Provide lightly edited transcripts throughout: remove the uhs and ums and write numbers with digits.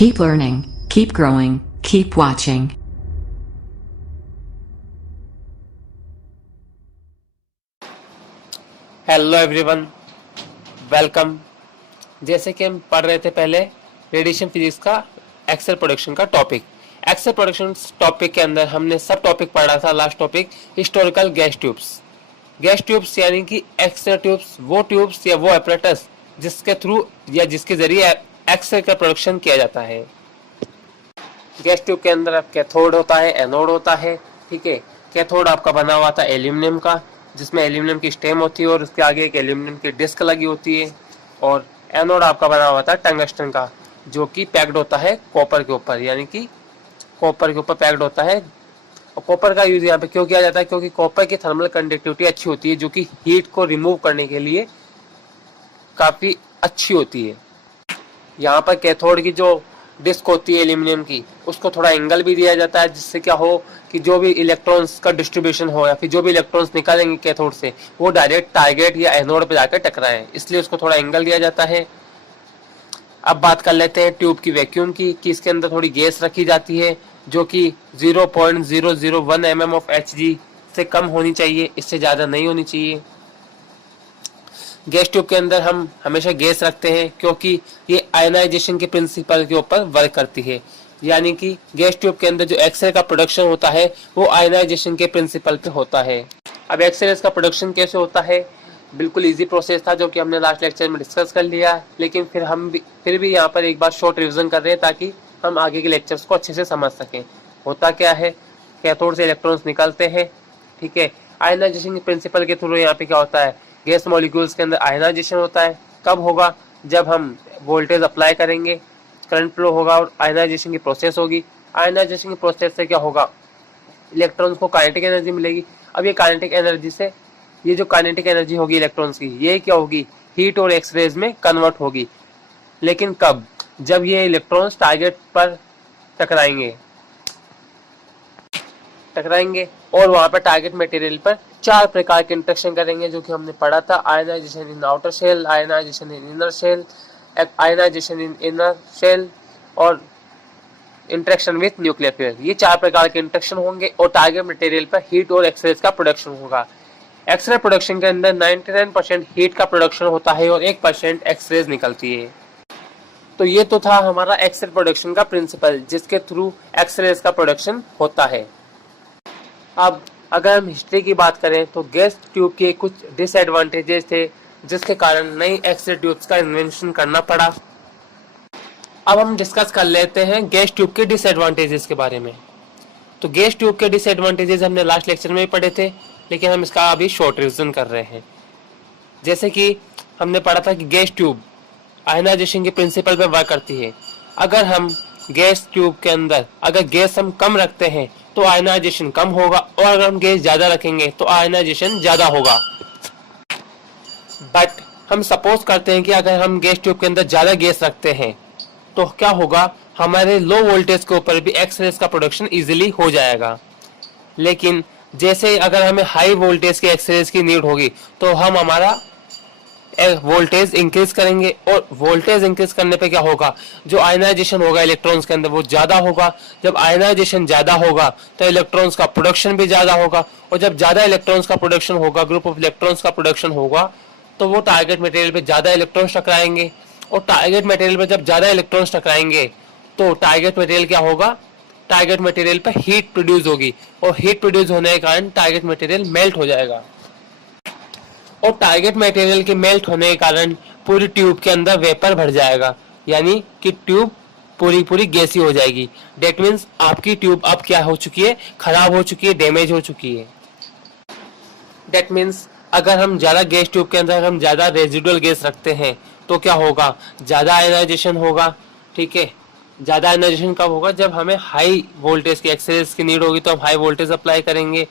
Keep learning, keep growing, keep watching. Hello everyone, welcome. जैसे कि हम पढ़ रहे थे पहले रेडिएशन फिजिक्स का एक्सेल प्रोडक्शन का टॉपिक। एक्सेल प्रोडक्शन टॉपिक के अंदर हमने सब टॉपिक पढ़ा था। Last topic historical gas tubes. Gas tubes यानी कि एक्सेल ट्यूब्स, वो ट्यूब्स या वो एपरेटस जिसके थ्रू या जिसके जरिए एक्सेल का प्रोडक्शन किया जाता है। गैस ट्यूब के अंदर अब कैथोड होता है, एनोड होता है। ठीक है, कैथोड आपका बना हुआ था एल्यूमिनियम का, जिसमें एल्यूमिनियम की स्टेम होती है और उसके आगे एक एल्यूमिनियम की डिस्क लगी होती है। और एनोड आपका बना हुआ था टंगस्टन का, जो कि पैक्ड होता है कॉपर के ऊपर, यानी कि कॉपर के ऊपर पैक्ड होता है। और कॉपर का यूज यहाँ पे क्यों किया जाता है? क्योंकि कॉपर की थर्मल कंडक्टिविटी अच्छी होती है, जो कि हीट को रिमूव करने के लिए काफी अच्छी होती है। यहाँ पर कैथोड की जो डिस्क होती है एल्यूमिनियम की, उसको थोड़ा एंगल भी दिया जाता है, जिससे क्या हो कि जो भी इलेक्ट्रॉन्स का डिस्ट्रीब्यूशन हो या फिर जो भी इलेक्ट्रॉन्स निकालेंगे कैथोड से, वो डायरेक्ट टारगेट या एनोड पे जाकर टकराए, इसलिए उसको थोड़ा एंगल दिया जाता है। अब बात कर लेते हैं ट्यूब की वैक्यूम की, कि इसके अंदर थोड़ी गैस रखी जाती है जो कि 0.001 mm ऑफ Hg से कम होनी चाहिए, इससे ज़्यादा नहीं होनी चाहिए। गैस ट्यूब के अंदर हम हमेशा गैस रखते हैं क्योंकि ये आयनाइजेशन के प्रिंसिपल के ऊपर वर्क करती है, यानी कि गैस ट्यूब के अंदर जो एक्सरे का प्रोडक्शन होता है वो आयनाइजेशन के प्रिंसिपल पे होता है। अब एक्सरे का प्रोडक्शन कैसे होता है? बिल्कुल इजी प्रोसेस था, जो कि हमने लास्ट लेक्चर में डिस्कस कर लिया, लेकिन फिर भी यहाँ पर एक बार शॉर्ट रिविजन कर रहे हैं ताकि हम आगे के लेक्चर्स को अच्छे से समझ सकें। होता क्या है, कैथोड से इलेक्ट्रॉन्स निकलते हैं। ठीक है, आयनाइजेशन के प्रिंसिपल के थ्रू यहाँ पे क्या होता है, गैस मॉलिक्यूल्स के अंदर आयनाइजेशन होता है। कब होगा? जब हम वोल्टेज अप्लाई करेंगे, करंट फ्लो होगा और आयनाइजेशन की प्रोसेस होगी। आयनाइजेशन की प्रोसेस से क्या होगा, इलेक्ट्रॉन्स को काइनेटिक एनर्जी मिलेगी। अब ये काइनेटिक एनर्जी से, ये जो काइनेटिक एनर्जी होगी इलेक्ट्रॉन्स की, ये क्या होगी, हीट और एक्सरेज में कन्वर्ट होगी। लेकिन कब? जब ये इलेक्ट्रॉन्स टारगेट पर टकराएंगे और वहां पर टारगेट मटेरियल पर 4 प्रकार के इंटरेक्शन करेंगे, जो कि हमने पढ़ा था। Ionisation in outer shell, ionisation in inner shell, ionisation in inner shell और इंटरेक्शन विथ न्यूक्लियर फ्यूल। ये 4 प्रकार के इंटरेक्शन होंगे और टारगेट मटेरियल पर हीट और एक्सरेज का प्रोडक्शन होगा। एक्सरे प्रोडक्शन के अंदर 99% हीट का प्रोडक्शन होता है और 1% एक्सरेज निकलती है। तो ये तो था हमारा एक्सरे प्रोडक्शन का प्रिंसिपल, जिसके थ्रू एक्सरेज का प्रोडक्शन होता है। अब अगर हम हिस्ट्री की बात करें तो गैस ट्यूब के कुछ डिसएडवांटेजेस थे, जिसके कारण नई एक्सरे ट्यूब्स का इन्वेंशन करना पड़ा। अब हम डिस्कस कर लेते हैं गैस ट्यूब के डिसएडवांटेजेस के बारे में। तो गैस ट्यूब के डिसएडवांटेजेस हमने लास्ट लेक्चर में ही पढ़े थे, लेकिन हम इसका अभी शॉर्ट रिविजन कर रहे हैं। जैसे कि हमने पढ़ा था कि गैस ट्यूब आयनाइजेशन के प्रिंसिपल पे वर्क करती है। अगर हम गैस ट्यूब के अंदर अगर गैस हम कम रखते हैं तो आयनाइजेशन कम होगा, और अगर हम गैस ज्यादा रखेंगे तो आयनाइजेशन ज्यादा होगा। बट हम सपोज करते हैं कि अगर हम गैस ट्यूब के अंदर ज्यादा गैस रखते हैं तो क्या होगा, हमारे लो वोल्टेज के ऊपर भी एक्सरेज का प्रोडक्शन इजीली हो जाएगा। लेकिन जैसे अगर हमें हाई वोल्टेज के एक्सरेज की नीड होगी तो हम हमारा वोल्टेज इंक्रीज करेंगे, और वोल्टेज इंक्रीज करने पे क्या होगा, जो आयनाइजेशन होगा इलेक्ट्रॉन्स के अंदर वो ज्यादा होगा। जब आयनाइजेशन ज्यादा होगा तो इलेक्ट्रॉन्स का प्रोडक्शन भी ज्यादा होगा, और जब ज्यादा इलेक्ट्रॉन्स का प्रोडक्शन होगा, ग्रुप ऑफ इलेक्ट्रॉन्स का प्रोडक्शन होगा, तो वो टारगेट मटेरियल पे ज्यादा इलेक्ट्रॉन्स टकराएंगे। और टारगेट मटेरियल पे जब ज्यादा इलेक्ट्रॉन्स टकराएंगे तो टारगेट मटेरियल क्या होगा, टारगेट मटेरियल पर हीट प्रोड्यूस होगी, और हीट प्रोड्यूस होने के कारण टारगेट मटेरियल मेल्ट हो जाएगा। और टारगेट मटेरियल के मेल्ट होने के कारण पूरी ट्यूब के अंदर वेपर भर जाएगा, यानी कि ट्यूब पूरी गैसी हो जाएगी। डेट मीन्स आपकी ट्यूब अब क्या हो चुकी है, खराब हो चुकी है, डैमेज हो चुकी है। डेट मीन्स अगर हम ज्यादा गैस ट्यूब के अंदर हम ज्यादा रेजिडुअल गैस रखते हैं तो क्या होगा, ज्यादा आयनाइजेशन होगा। ठीक है, ज्यादा आयनाइजेशन कब होगा, जब हमें हाई वोल्टेज की एक्सरेज की नीड होगी तो हम हाई वोल्टेज अप्लाई करेंगे,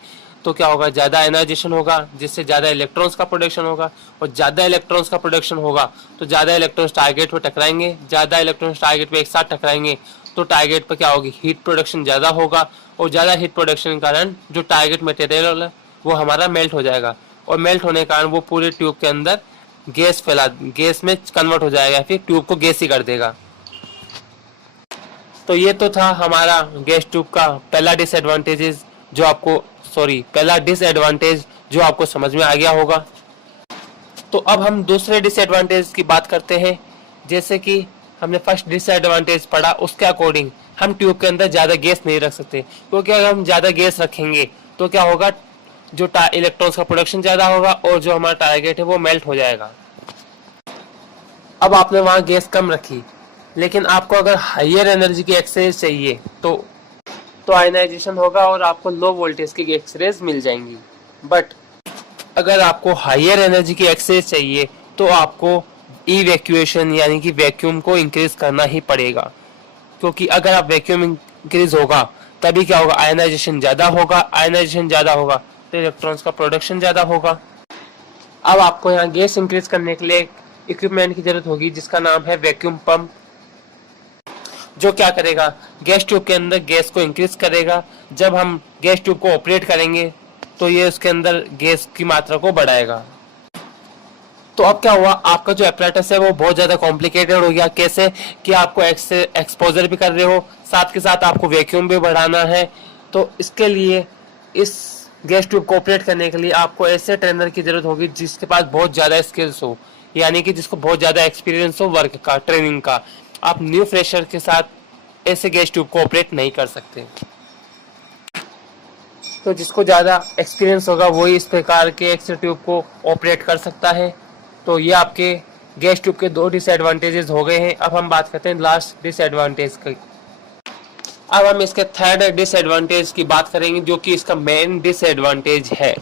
तो क्या होगा, ज्यादा आयनाइजेशन होगा, जिससे ज्यादा इलेक्ट्रॉन्स का प्रोडक्शन होगा, और ज्यादा इलेक्ट्रॉन्स का प्रोडक्शन होगा तो ज्यादा इलेक्ट्रॉन्स टारगेट पे टकराएंगे। ज्यादा इलेक्ट्रॉन्स टारगेट पे एक साथ टकराएंगे तो टारगेट पे क्या होगी, हीट प्रोडक्शन ज्यादा होगा, और ज्यादा हीट प्रोडक्शन के कारण जो टारगेट मटेरियल है वो हमारा मेल्ट हो जाएगा, और मेल्ट होने के कारण वो पूरे ट्यूब के अंदर गैस में कन्वर्ट हो जाएगा, फिर ट्यूब को गैसी कर देगा। तो ये तो था हमारा गैस ट्यूब का पहला डिसएडवांटेजेस जो आपको पहला डिसएडवांटेज जो आपको समझ में आ गया होगा। तो अब हम दूसरे डिसएडवांटेज की बात करते हैं। जैसे कि हमने फर्स्ट डिसएडवांटेज पढ़ा, उसके अकॉर्डिंग हम ट्यूब के अंदर ज़्यादा गैस नहीं रख सकते, क्योंकि अगर हम ज़्यादा गैस रखेंगे तो क्या होगा, जो इलेक्ट्रॉन्स का प्रोडक्शन ज़्यादा होगा और जो हमारा टारगेट है वो मेल्ट हो जाएगा। अब आपने वहाँ गैस कम रखी, लेकिन आपको अगर हायर एनर्जी की एक्सरेज चाहिए तो आयनाइजेशन होगा और आपको लो वोल्टेज की एक्सरेज मिल जाएंगी। बट अगर आपको हायर एनर्जी की एक्सरेज चाहिए तो आपको इवैक्यूएशन यानी कि वैक्यूम को इंक्रीज करना ही पड़ेगा, क्योंकि अगर आप वैक्यूम इंक्रीज होगा तभी क्या होगा, आयनाइजेशन ज़्यादा होगा। आयनाइजेशन ज़्यादा होगा तो इलेक्ट्रॉन्स का प्रोडक्शन ज़्यादा होगा। अब आपको यहाँ गैस इंक्रीज करने के लिए इक्विपमेंट की जरूरत होगी जिसका नाम है वैक्यूम पंप, जो क्या करेगा, गैस ट्यूब के अंदर गैस को इंक्रीज करेगा। जब हम गैस ट्यूब को ऑपरेट करेंगे तो ये उसके अंदर गैस की मात्रा को बढ़ाएगा। तो अब क्या हुआ, आपका जो एपरेटस है वो बहुत ज़्यादा कॉम्प्लिकेटेड हो गया। कैसे कि आपको एक्सपोजर भी कर रहे हो, साथ के साथ आपको वैक्यूम भी बढ़ाना है। तो इसके लिए, इस गैस ट्यूब को ऑपरेट करने के लिए आपको ऐसे ट्रेनर की ज़रूरत होगी जिसके पास बहुत ज़्यादा स्किल्स हो, यानी कि जिसको बहुत ज़्यादा एक्सपीरियंस हो वर्क का, ट्रेनिंग का। आप न्यू फ्रेशर के साथ ऐसे गैस ट्यूब को ऑपरेट नहीं कर सकते। तो जिसको ज़्यादा एक्सपीरियंस होगा वही इस प्रकार के एक्स ट्यूब को ऑपरेट कर सकता है। तो ये आपके गैस ट्यूब के दो डिसएडवांटेजेस हो गए हैं। अब हम बात करते हैं लास्ट डिसएडवांटेज की। अब हम इसके थर्ड डिसएडवांटेज की बात करेंगे, जो कि इसका मेन डिसएडवांटेज है।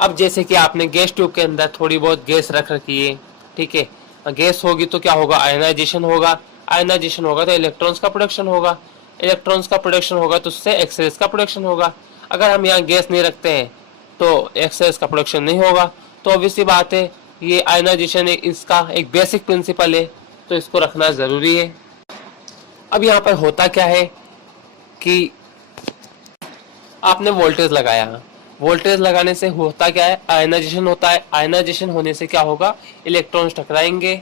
अब जैसे कि आपने गैस ट्यूब के अंदर थोड़ी बहुत गैस रख रखी है, ठीक है, गैस होगी तो क्या होगा, आयनाइजेशन होगा। आयनाइजेशन होगा तो इलेक्ट्रॉन्स का प्रोडक्शन होगा। इलेक्ट्रॉन्स का प्रोडक्शन होगा तो उससे एक्सरेज का प्रोडक्शन होगा। अगर हम यहाँ गैस नहीं रखते हैं तो एक्सरेज का प्रोडक्शन नहीं होगा। तो ऑब्वियसली बात है, ये आयनाइजेशन इसका एक बेसिक प्रिंसिपल है, तो इसको रखना ज़रूरी है। अब यहाँ पर होता क्या है कि आपने वोल्टेज लगाया, वोल्टेज लगाने से होता क्या है, आयनाइजेशन होता है। आयनाइजेशन होने से क्या होगा, इलेक्ट्रॉन्स टकराएंगे,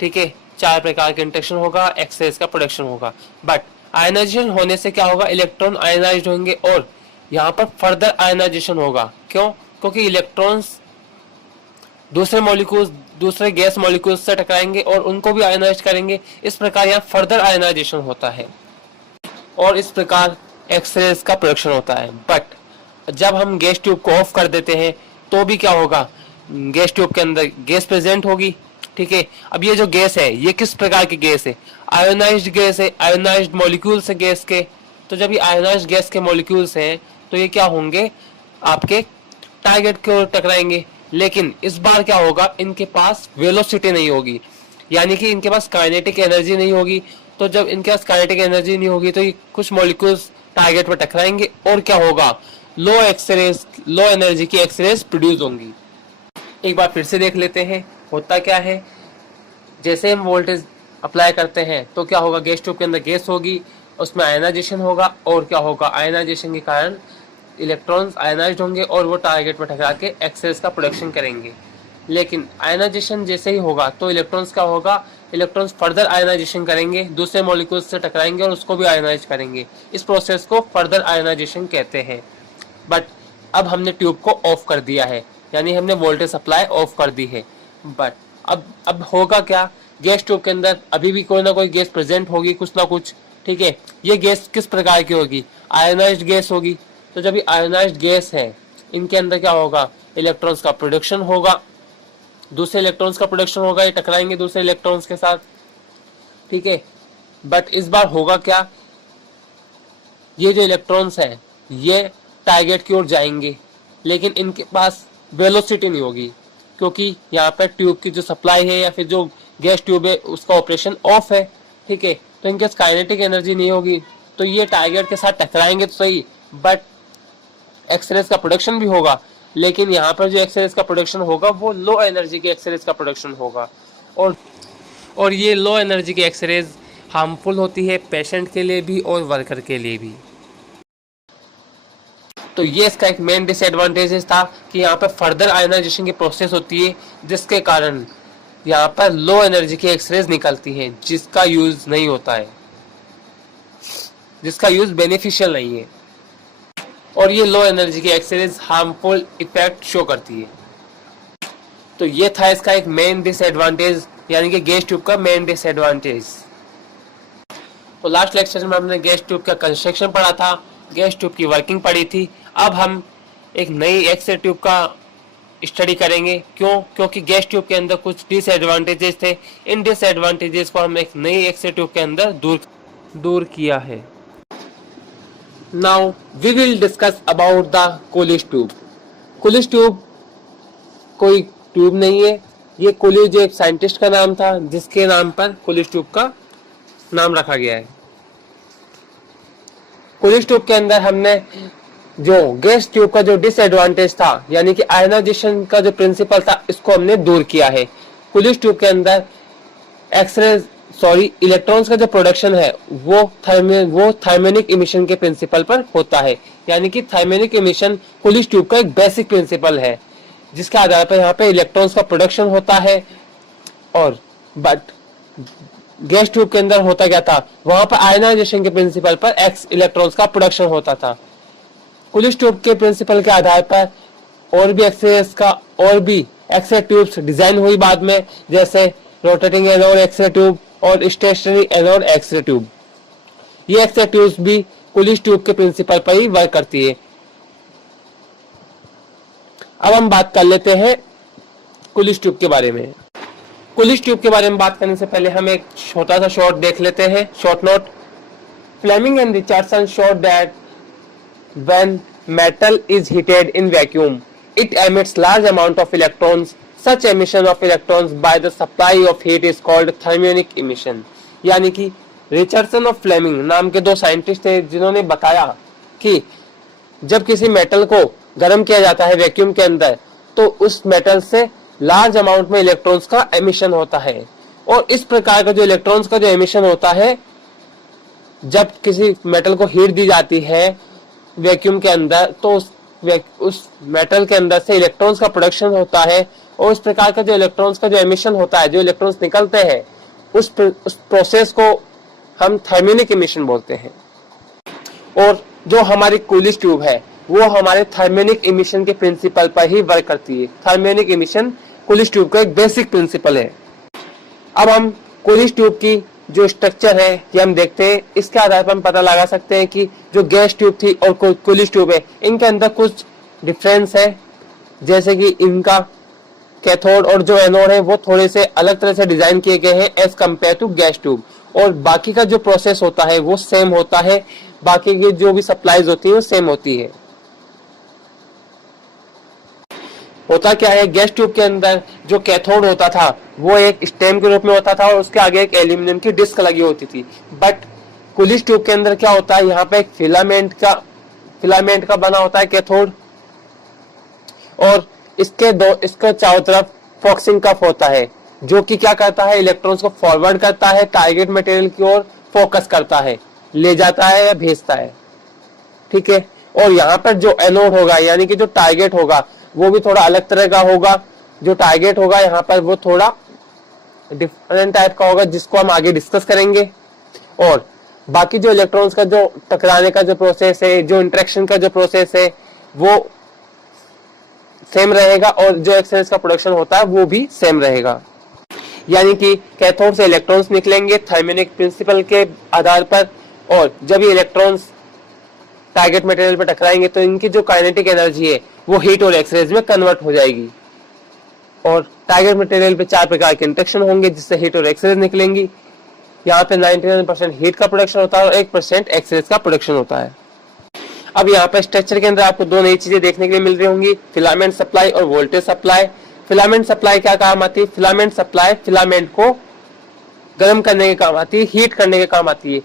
ठीक है, चार प्रकार के इंटरेक्शन होगा, एक्सरेज का प्रोडक्शन होगा। बट आयनाइजेशन होने से क्या होगा, इलेक्ट्रॉन आयनाइज्ड होंगे और यहाँ पर फर्दर आयनाइजेशन होगा। क्यों? क्योंकि इलेक्ट्रॉन्स दूसरे मॉलिक्यूल्स, दूसरे गैस मॉलिक्यूल्स से टकराएंगे और उनको भी आयनाइज करेंगे। इस प्रकार यहाँ फर्दर आयनाइजेशन होता है और इस प्रकार एक्सरेज का प्रोडक्शन होता है। बट जब हम गैस ट्यूब को ऑफ कर देते हैं तो भी क्या होगा, गैस ट्यूब के अंदर गैस प्रेजेंट होगी, ठीक है। अब ये जो गैस है ये किस प्रकार की गैस है, आयोनाइज्ड गैस है, आयोनाइज्ड मॉलिक्यूल्स है गैस के। तो जब ये आयोनाइज्ड गैस के मॉलिक्यूल्स हैं तो ये क्या होंगे, आपके टारगेट की ओर टकराएंगे। लेकिन इस बार क्या होगा, इनके पास वेलोसिटी नहीं होगी, यानी कि इनके पास काइनेटिक एनर्जी नहीं होगी। तो जब इनके पास काइनेटिक एनर्जी नहीं होगी तो ये कुछ मॉलिक्यूल्स टारगेट पर टकराएंगे और क्या होगा, लो एनर्जी की एक्सरेज प्रोड्यूस होंगी। एक बार फिर से देख लेते हैं होता क्या है। जैसे हम वोल्टेज अप्लाई करते हैं तो क्या होगा, गैस ट्यूब के अंदर गैस होगी, उसमें आयनाइजेशन होगा और क्या होगा, आयनाइजेशन के कारण इलेक्ट्रॉन्स आयनाइज्ड होंगे और वो टारगेट पर टकरा के एक्सरेज का प्रोडक्शन करेंगे। लेकिन आयनाइजेशन जैसे ही होगा तो इलेक्ट्रॉन्स क्या होगा, इलेक्ट्रॉन्स फर्दर आयनाइजेशन करेंगे, दूसरे मॉलिक्यूल्स से टकराएंगे और उसको भी आयनाइज करेंगे। इस प्रोसेस को फर्दर आयनाइजेशन कहते हैं। बट अब हमने ट्यूब को ऑफ कर दिया है, यानी हमने वोल्टेज सप्लाई ऑफ कर दी है। बट अब होगा क्या, गैस ट्यूब के अंदर अभी भी कोई ना कोई गैस प्रेजेंट होगी, कुछ ना कुछ, ठीक है। ये गैस किस प्रकार की होगी, आयोनाइज्ड गैस होगी। तो जब ये आयोनाइज्ड गैस है, इनके अंदर क्या होगा, इलेक्ट्रॉन्स का प्रोडक्शन होगा, दूसरे इलेक्ट्रॉन्स का प्रोडक्शन होगा, ये टकराएंगे दूसरे इलेक्ट्रॉन्स के साथ, ठीक है। बट इस बार होगा क्या, ये जो इलेक्ट्रॉन्स हैं ये टारगेट की ओर जाएंगे, लेकिन इनके पास वेलोसिटी नहीं होगी, क्योंकि यहाँ पर ट्यूब की जो सप्लाई है या फिर जो गैस ट्यूब है उसका ऑपरेशन ऑफ है, ठीक है। तो इनके पास काइनेटिक एनर्जी नहीं होगी, तो ये टारगेट के साथ टकराएंगे तो सही, बट एक्सरेज का प्रोडक्शन भी होगा। लेकिन यहाँ पर जो एक्सरेज का प्रोडक्शन होगा वो लो एनर्जी के एक्सरेज का प्रोडक्शन होगा और ये लो एनर्जी की एक्सरेज हार्मफुल होती है पेशेंट के लिए भी और वर्कर के लिए भी। तो ये इसका एक मेन डिसएडवांटेज था कि यहाँ पर फर्दर आयनाइजेशन की प्रोसेस होती है, जिसके कारण यहाँ पर लो एनर्जी की एक्सरेज निकलती हैं जिसका यूज नहीं होता है, जिसका यूज बेनिफिशियल नहीं है, और ये लो एनर्जी की एक्सरेज हार्मफुल इफेक्ट शो करती है। तो ये था इसका एक मेन डिसएडवांटेज, यानी कि गैस ट्यूब का मेन डिसएडवांटेज। तो लास्ट लेक्चर में हमने गैस ट्यूब का कंस्ट्रक्शन पढ़ा था, गैस ट्यूब की वर्किंग पढ़ी थी। अब हम एक नई एक्सरे ट्यूब का स्टडी करेंगे। क्योंकि गैस ट्यूब के अंदर कुछ डिसएडवांटेजेस थे, इन डिसएडवांटेजेस को हम एक नई एक्सरे ट्यूब के अंदर दूर किया है। Now we will discuss about the collish tube. कोलिश ट्यूब कोई ट्यूब नहीं है, ये कोलिश जो एक साइंटिस्ट का नाम था जिसके नाम पर कोलिश ट्यूब का नाम रखा गया है। कोलिश ट्यूब के अंदर हमने जो गैस ट्यूब का जो डिसएडवांटेज था, यानी कि आयनाइजेशन का जो प्रिंसिपल था, इसको हमने दूर किया है। कोलिश ट्यूब के अंदर इलेक्ट्रॉन्स का जो प्रोडक्शन है वो थार्मोनिक इमिशन के प्रिंसिपल पर होता है। यानी कि थार्मोनिक इमिशन कोलिश ट्यूब का एक बेसिक प्रिंसिपल है जिसके आधार पर यहाँ पे इलेक्ट्रॉन्स का प्रोडक्शन होता है। और बट गैस ट्यूब के अंदर होता क्या था, वहां पर आयनाइजेशन के प्रिंसिपल पर एक्स इलेक्ट्रॉन्स का प्रोडक्शन होता था। कोलिश ट्यूब के प्रिंसिपल के आधार पर और भी एक्सरे ट्यूब्स डिजाइन हुई बाद में, जैसे रोटेटिंग एनोड एक्सरे ट्यूब और स्टेशनरी एनोड एक्सरे ट्यूब। ये एक्सरे ट्यूब्स भी कोलिश ट्यूब के प्रिंसिपल पर ही वर्क करती है। अब हम बात कर लेते हैं कोलिश ट्यूब के बारे में। कोलिश ट्यूब के बारे में बात करने से पहले हम एक छोटा सा शॉर्ट देख लेते हैं, short note. Fleming and Richardson showed that when metal is heated in vacuum, it emits large amount of electrons. Such emission of electrons by the supply of heat is called thermionic emission. यानी कि Richardson और Fleming नाम के दो scientist थे जिन्होंने बताया कि जब किसी मेटल को गर्म किया जाता है वैक्यूम के अंदर, तो उस मेटल से लार्ज अमाउंट में इलेक्ट्रॉन्स का एमिशन होता है। और इस प्रकार का जो इलेक्ट्रॉन्स का जो एमिशन होता है, जब किसी मेटल को हीट दी जाती है वैक्यूम के अंदर, तो उस मेटल के अंदर से इलेक्ट्रॉन्स का प्रोडक्शन होता है। और इस प्रकार का जो इलेक्ट्रॉन्स का जो एमिशन होता है, जो इलेक्ट्रॉन्स निकलते हैं, उस प्रोसेस को हम थर्मियोनिक एमिशन बोलते हैं। और जो हमारी कोलिश ट्यूब है वो हमारे थर्मियोनिक एमिशन के प्रिंसिपल पर ही वर्क करती है। थर्मियोनिक एमिशन कोलिश ट्यूब का एक बेसिक प्रिंसिपल है। अब हम कोलिश ट्यूब की जो स्ट्रक्चर है ये हम देखते हैं। इसके आधार पर हम पता लगा सकते हैं कि जो गैस ट्यूब थी और कोलिश ट्यूब है, इनके अंदर कुछ डिफरेंस है। जैसे कि इनका कैथोड और जो एनोड है वो थोड़े से अलग तरह से डिजाइन किए गए हैं as compare to gas tube. और बाकी का जो प्रोसेस होता है वो सेम होता है, बाकी की जो भी सप्लाईज होती है वो सेम होती है। होता क्या है, गैस ट्यूब के अंदर जो कैथोड होता था वो एक स्टेम के रूप में होता था और उसके आगे एक एल्यूमिनियम की डिस्क लगी होती थी। बट कोलिश ट्यूब के अंदर क्या होता है, यहाँ पे एक फिलामेंट का बना होता है कैथोड, और इसके चारों तरफ फोकसिंग कफ होता है जो कि क्या करता है, इलेक्ट्रॉन्स को फॉरवर्ड करता है, टारगेट मटेरियल की ओर फोकस करता है, ले जाता है या भेजता है। ठीक है। और यहाँ पर जो एनोड होगा यानी कि जो टारगेट होगा वो भी थोड़ा अलग तरह का होगा। जो टारगेट होगा यहाँ पर वो थोड़ा डिफरेंट टाइप का होगा जिसको हम आगे डिस्कस करेंगे। और बाकी जो इलेक्ट्रॉन्स का जो टकराने का जो प्रोसेस है, जो इंटरेक्शन का जो प्रोसेस है वो सेम रहेगा और जो एक्सरेज का प्रोडक्शन होता है वो भी सेम रहेगा। यानी कि कैथोड से इलेक्ट्रॉन्स निकलेंगे थर्मियोनिक प्रिंसिपल के आधार पर, और जब ये इलेक्ट्रॉन्स टारगेट मटेरियल पर टकराएंगे तो इनकी जो काइनेटिक एनर्जी है वो हीट और एक्सरेज में कन्वर्ट हो जाएगी। और टारगेट मटेरियल पे 4 प्रकार के इंटरेक्शन होंगे जिससे हीट और एक्सरेज निकलेंगी। यहाँ पे 99% हीट का प्रोडक्शन होता है और 1% एक्सरेज का प्रोडक्शन होता है। अब यहाँ पे स्ट्रक्चर के अंदर आपको दो नई चीजें देखने के लिए मिल रही होंगी, फिलामेंट सप्लाई और वोल्टेज सप्लाई। फिलामेंट सप्लाई क्या काम आती है, फिलामेंट सप्लाई फिलामेंट को गर्म करने के काम आती है, हीट करने के काम आती है।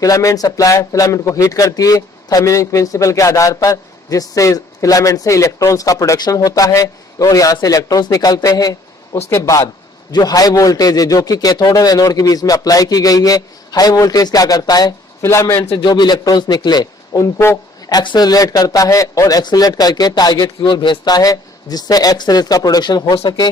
फिलामेंट सप्लाई फिलामेंट को हीट करती है थर्मियोनिक प्रिंसिपल के आधार पर, जिससे फिलामेंट से इलेक्ट्रॉन्स का प्रोडक्शन होता है और यहाँ से इलेक्ट्रॉन्स निकलते हैं। उसके बाद जो हाई वोल्टेज है जो कि कैथोड और एनोड के बीच में अप्लाई की गई है, हाई वोल्टेज क्या करता है, फिलामेंट से जो भी इलेक्ट्रॉन्स निकले उनको एक्सेलरेट करता है और एक्सेलरेट करके टारगेट की ओर भेजता है जिससे एक्सरेज का प्रोडक्शन हो सके।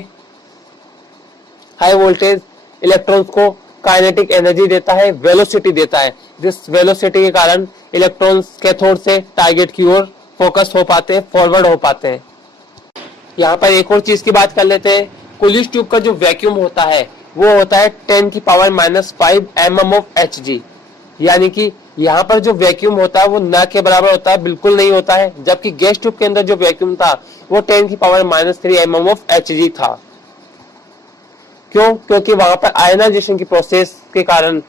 हाई वोल्टेज इलेक्ट्रॉन्स को काइनेटिक एनर्जी देता है, वेलोसिटी देता है, जिस वेलोसिटी के कारण इलेक्ट्रॉन्स कैथोड से टारगेट की ओर फोकस हो पाते हैं, फॉरवर्ड हो पाते हैं। यहाँ पर एक और चीज की बात कर लेते हैं। कुलिश ट्यूब का जो वैक्यूम होता है वो होता है 10⁻⁵ mm ऑफ Hg, यानी कि यहाँ पर जो वैक्यूम होता है वो न के बराबर होता है, बिल्कुल नहीं होता है। जबकि गैस ट्यूब के अंदर जो वैक्यूम था वो 10⁻³ mm ऑफ Hg था। क्यों? क्योंकि वहां पर आयनाइजेशन की प्रोसेस के कारण,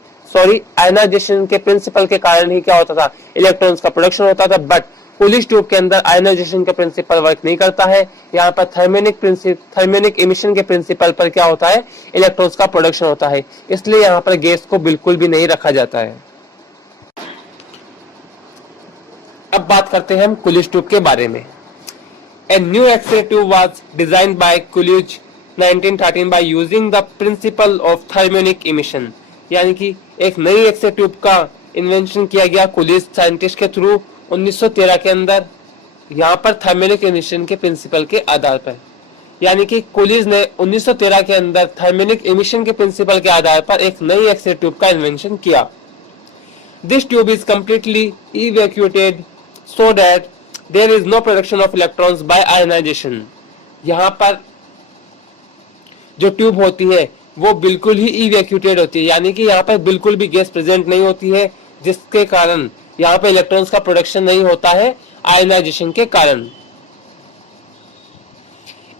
आयनाइजेशन के प्रिंसिपल के कारण ही क्या होता था, इलेक्ट्रॉन्स का प्रोडक्शन होता था। बट कुलिश ट्यूब के अंदर आयनाइजेशन का प्रिंसिपल वर्क नहीं करता है। यहाँ पर थर्मियोनिक इमिशन के प्रिंसिपल पर क्या होता है, इलेक्ट्रॉन्स का प्रोडक्शन होता है। इसलिए यहाँ पर गैस को बिल्कुल भी नहीं रखा जाता है। अब बात करते हैं हम कुलिश ट्यूब के बारे में। A new X-ray tube was designed by Coolidge 1913 by using the principle of thermionic emission, यानी कि एक नई एक्स-रे ट्यूब का इन्वेंशन किया गया कुलिज साइंटिस्ट के थ्रू 1913 के अंदर, यहाँ पर थर्मियोनिक इमिशन के प्रिंसिपल के आधार पर। यानी कि कुलिज ने 1913 के अंदर थर्मियोनिक इमिशन के प्रिंसिपल के आधार पर एक नई एक्स-रे ट्यूब का इन्वेंशन किया। This tube is completely evacuated so that there is no production of electrons by ionization। यहाँ पर जो ट्यूब होती है वो बिल्कुल ही इवैक्यूटेड होती है, यानी कि यहाँ पर बिल्कुल भी गैस प्रेजेंट नहीं होती है, जिसके कारण यहाँ पर इलेक्ट्रॉन्स का प्रोडक्शन नहीं होता है आयनाइजेशन के कारण।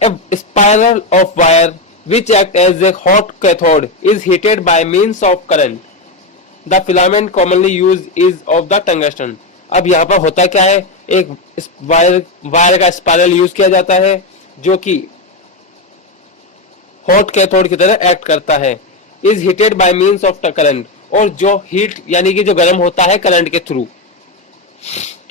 A spiral of wire which act as a hot cathode is heated by means of current। The filament commonly used is of the tungsten। अब यहाँ पर होता क्या है, एक वायर का स्पाइरल यूज किया जाता है जो कि हॉट कैथोड की तरह एक्ट करता है। Is heated by means of current, और जो हीट यानी कि जो गर्म होता है करंट के through.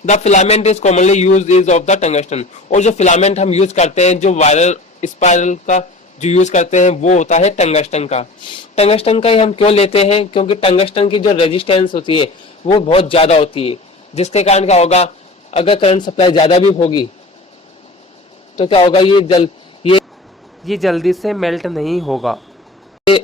The filament is commonly use is of the tungsten, और जो फिलामेंट हम यूज करते हैं, जो वायर स्पाइरल का जो यूज करते हैं वो होता है टंगस्टन का। टंगस्टन का ही हम क्यों लेते हैं, क्योंकि टंगस्टन की जो रेजिस्टेंस होती है वो बहुत ज्यादा होती है, जिसके कारण क्या होगा, अगर करंट सप्लाई ज्यादा भी होगी तो क्या होगा, ये जल्दी से मेल्ट नहीं होगा, ये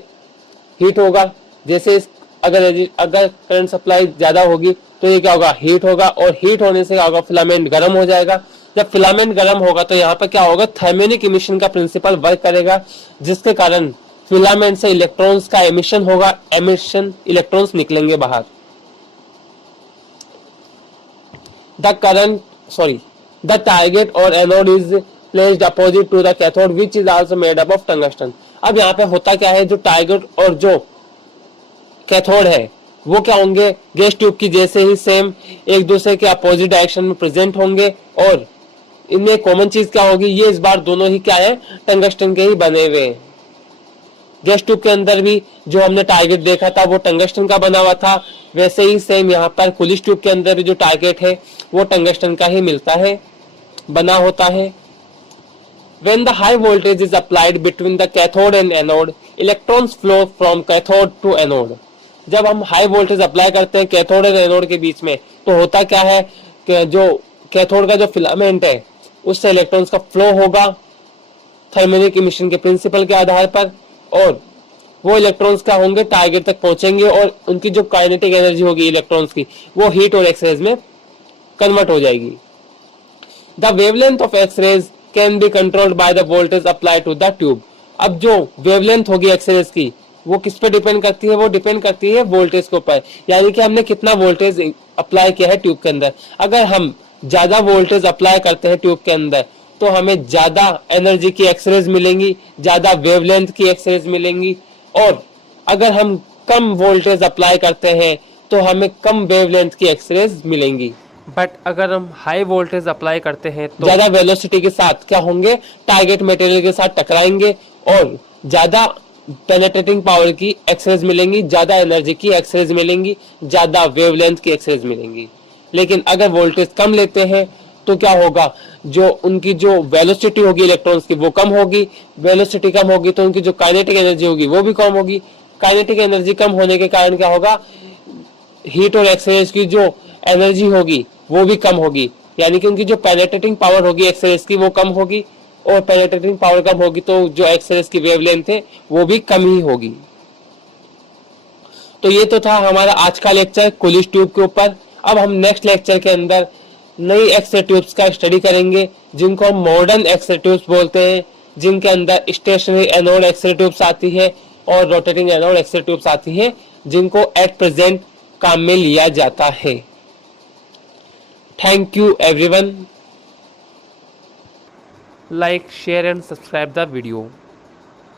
हीट होगा। जैसे अगर करंट सप्लाई ज्यादा होगी तो ये क्या होगा, हीट होगा, और हीट होने से क्या होगा, फिलामेंट गर्म हो जाएगा। जब फिलामेंट गर्म होगा तो यहाँ पर क्या होगा, थर्मियोनिक इमिशन का प्रिंसिपल वर्क करेगा, जिसके कारण फिलामेंट से इलेक्ट्रॉन्स का एमिशन होगा, इलेक्ट्रॉन्स निकलेंगे बाहर। The target or anode is placed opposite to the cathode which is also made up of tungsten। अब यहाँ पे होता क्या है, जो टारगेट और जो कैथोड है वो क्या होंगे, गैस ट्यूब की जैसे ही सेम एक दूसरे के अपोजिट डायरेक्शन में प्रेजेंट होंगे, और इनमें कॉमन चीज क्या होगी, ये इस बार दोनों ही क्या है, टंगस्टन के ही बने हुए हैं। गैस ट्यूब के अंदर भी जो हमने टारगेट देखा था वो टंगस्टन का बना हुआ था, वैसे ही सेम यहाँ पर कुलिश ट्यूब के अंदर भी जो टारगेट है वो टंगस्टन का ही मिलता है, बना होता है। When the high voltage is applied between the cathode and anode, electrons flow from cathode to anode। जब हम हाई वोल्टेज अप्लाई करते हैं कैथोड और एनोड के बीच में, तो होता क्या है कि जो कैथोड का जो फिलामेंट है उससे इलेक्ट्रॉन्स का फ्लो होगा थर्मियोनिक इमिशन के प्रिंसिपल के आधार पर, और वो इलेक्ट्रॉन्स क्या होंगे, टारगेट तक पहुंचेंगे, और उनकी जो काइनेटिक एनर्जी होगी इलेक्ट्रॉन्स की वो हीट और एक्सरेज में कन्वर्ट हो जाएगी। The wavelength of X-rays can be controlled by the voltage apply to the tube. अब जो वेवलेंथ होगी एक्सरेज की वो किस पे डिपेंड करती है, वो डिपेंड करती है वोल्टेज के ऊपर, यानी कि हमने कितना वोल्टेज अप्लाई किया है ट्यूब के अंदर। अगर हम ज्यादा वोल्टेज अप्लाई करते हैं ट्यूब के अंदर तो हमें ज्यादा एनर्जी की एक्सरेज मिलेंगी, ज्यादा वेवलेंथ की एक्सरेज मिलेंगी, और अगर हम कम वोल्टेज अप्लाई करते हैं तो हमें कम वेवलेंथ की एक्सरेज मिलेंगी। बट अगर हम हाई वोल्टेज अप्लाई करते हैं तो ज्यादा वेलोसिटी के साथ क्या होंगे, टारगेट मटेरियल के साथ टकराएंगे, और ज्यादा पेनेट्रेटिंग पावर की एक्सरेज मिलेंगी, ज्यादा एनर्जी की एक्सरेज मिलेंगी, ज्यादा वेवलेंथ की एक्सरेज मिलेंगी। लेकिन अगर वोल्टेज कम लेते हैं तो क्या होगा, जो उनकी जो वेलोसिटी होगी इलेक्ट्रॉन्स की वो कम होगी, वेलोसिटी कम होगी तो उनकी जो काइनेटिक एनर्जी होगी वो भी कम होगी। काइनेटिक एनर्जी कम होने के कारण क्या होगा, हीट और एक्सरेज की जो एनर्जी होगी वो भी कम होगी, यानी कि उनकी जो पेनेट्रेटिंग पावर होगी एक्सरेज की वो कम होगी, और पेनिट्रेटिंग पावर कम होगी तो जो एक्सरेज की वेवलेंथ है वो भी कम ही होगी। तो ये तो था हमारा आज का लेक्चर कूलिश ट्यूब के ऊपर। अब हम नेक्स्ट लेक्चर के अंदर नई एक्सरे ट्यूब्स का स्टडी करेंगे जिनको हम मॉडर्न एक्सरे ट्यूब्स बोलते हैं, जिनके अंदर स्टेशनरी एनोड एक्सरे ट्यूब्स आती है और रोटेटिंग एनोड एक्सरे ट्यूब्स आती है, जिनको एट प्रेजेंट काम में लिया जाता है। Thank you everyone. Like, share and subscribe the video.